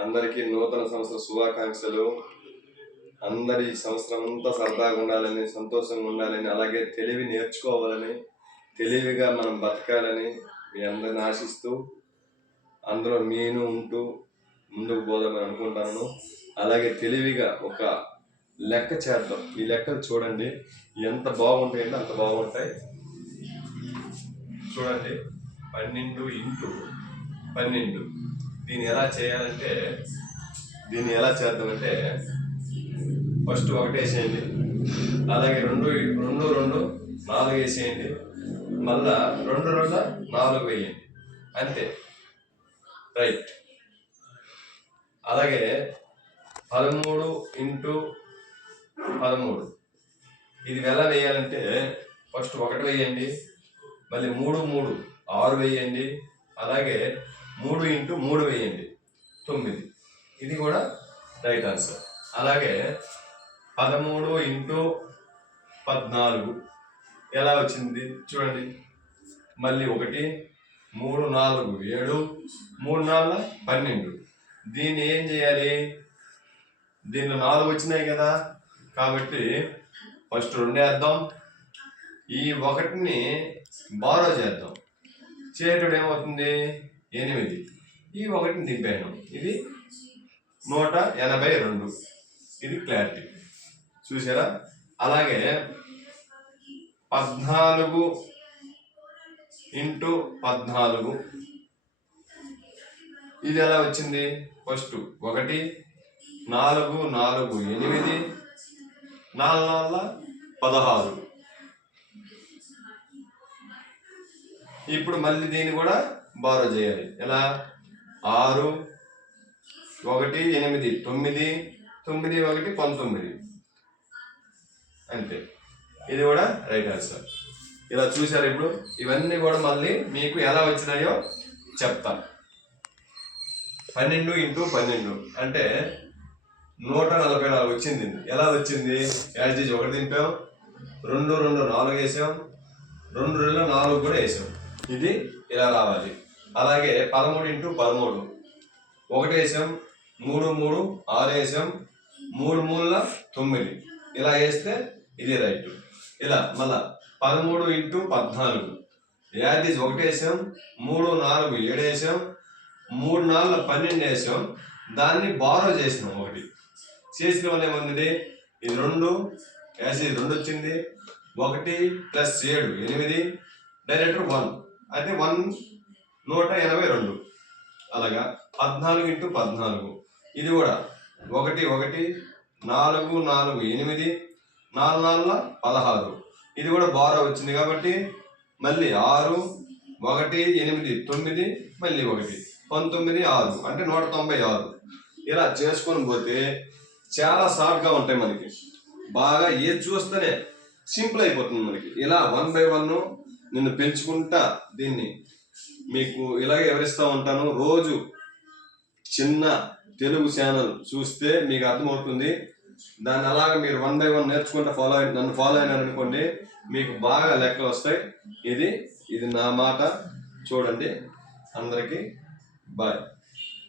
అందరికీ నూతన సంవత్సర శుభాకాంక్షలు. అందరి సంవత్సరం అంతా సరదాగా ఉండాలని, సంతోషంగా ఉండాలని, అలాగే తెలివి నేర్చుకోవాలని, తెలివిగా మనం బతకాలని మీ అందరిని ఆశిస్తూ అందులో నేను ఉంటూ ముందుకు పోదామని అనుకుంటాను. అలాగే తెలివిగా ఒక లెక్క చేద్దాం. ఈ లెక్కలు చూడండి ఎంత బాగుంటాయంటే అంత బాగుంటాయి. చూడండి 12 ఇంటూ 12. దీన్ని ఎలా చేద్దామంటే ఫస్ట్ 1 వేసేయండి, అలాగే 2 2 2 4 వేసేయండి, మళ్ళా 2 2 4 వేయండి, అంతే. రైట్. అలాగే 13 ఇంటూ 13. ఇది ఎలా వేయాలంటే ఫస్ట్ 1 వేయండి, మళ్ళీ 3 3 6 వేయండి, అలాగే 3 ఇంటూ 3 వేయండి 9. ఇది కూడా రైట్ ఆన్సర్. అలాగే 13 ఇంటూ 14 ఎలా వచ్చింది చూడండి. మళ్ళీ 1 3 4 7 3 4 12. దీన్ని ఏం చేయాలి? దీనిలో 4 వచ్చినాయి కదా, కాబట్టి ఫస్ట్ 2 వేద్దాం, ఈ 1ని బారో చేద్దాం. చేతుడు ఏమవుతుంది? 8. ఈ 1ని దింపాను, ఇది 182. ఇది క్లారిటీ. చూసారా? అలాగే 14 ఇంటూ 14 ఇది ఎలా వచ్చింది? ఫస్ట్ 1 4 4 8 4 4 16. ఇప్పుడు మళ్ళీ దీన్ని కూడా బారో చేయాలి. ఎలా? 6 1 8 9 9 1 19. అంతే. ఇది కూడా రైట్ ఆన్సర్. ఇలా చూసారు. ఇప్పుడు ఇవన్నీ కూడా మళ్ళీ మీకు ఎలా వచ్చినాయో చెప్తా. 12 ఇంటూ 12 అంటే 144 వచ్చింది. ఎలా వచ్చింది? యాజిటీజ్ 1 దింపాం, 2 2 4 వేసాం, 2 2 4 కూడా వేసాం. ఇది ఇలా రావాలి. అలాగే 13 ఇంటూ 13 1 వేసాం, 3 3 6 వేసాం, 3 3 9. ఇలా వేస్తే ఇది రైట్. ఇలా మళ్ళా 13 ఇంటూ 14 యాజిటీజ్ 1 వేసాం, 3 4 7 వేసాం, 3 4 12 వేసాం. దాన్ని బారో చేసినాం. 1 చేసిన వల్ల ఏముంది? ఇది 2 యాజిటీజ్ 2 వచ్చింది, 1 + 7 8, డైరెక్ట్ 1 అంటే 182. అలాగా 14 ఇంటూ 14 ఇది కూడా 1 1 4 4 8 4 4 16. ఇది కూడా బారో వచ్చింది కాబట్టి మళ్ళీ 6 1 8 9 మళ్ళీ 1 19 6 అంటే 196. ఇలా చేసుకొని పోతే చాలా షార్ట్గా ఉంటాయి మనకి. బాగా ఏది చూస్తేనే సింపుల్ అయిపోతుంది మనకి. ఇలా 1 బై 1 నిన్ను పెంచుకుంటా దీన్ని మీకు ఇలాగే వివరిస్తూ ఉంటాను. రోజు చిన్న తెలుగు ఛానల్ చూస్తే మీకు అర్థమవుతుంది. దాన్ని అలాగే మీరు 1 బై 1 నేర్చుకుంటా నన్ను ఫాలో అయినారనుకోండి, మీకు బాగా లెక్కలు వస్తాయి. ఇది నా మాట. చూడండి. అందరికీ బాయ్.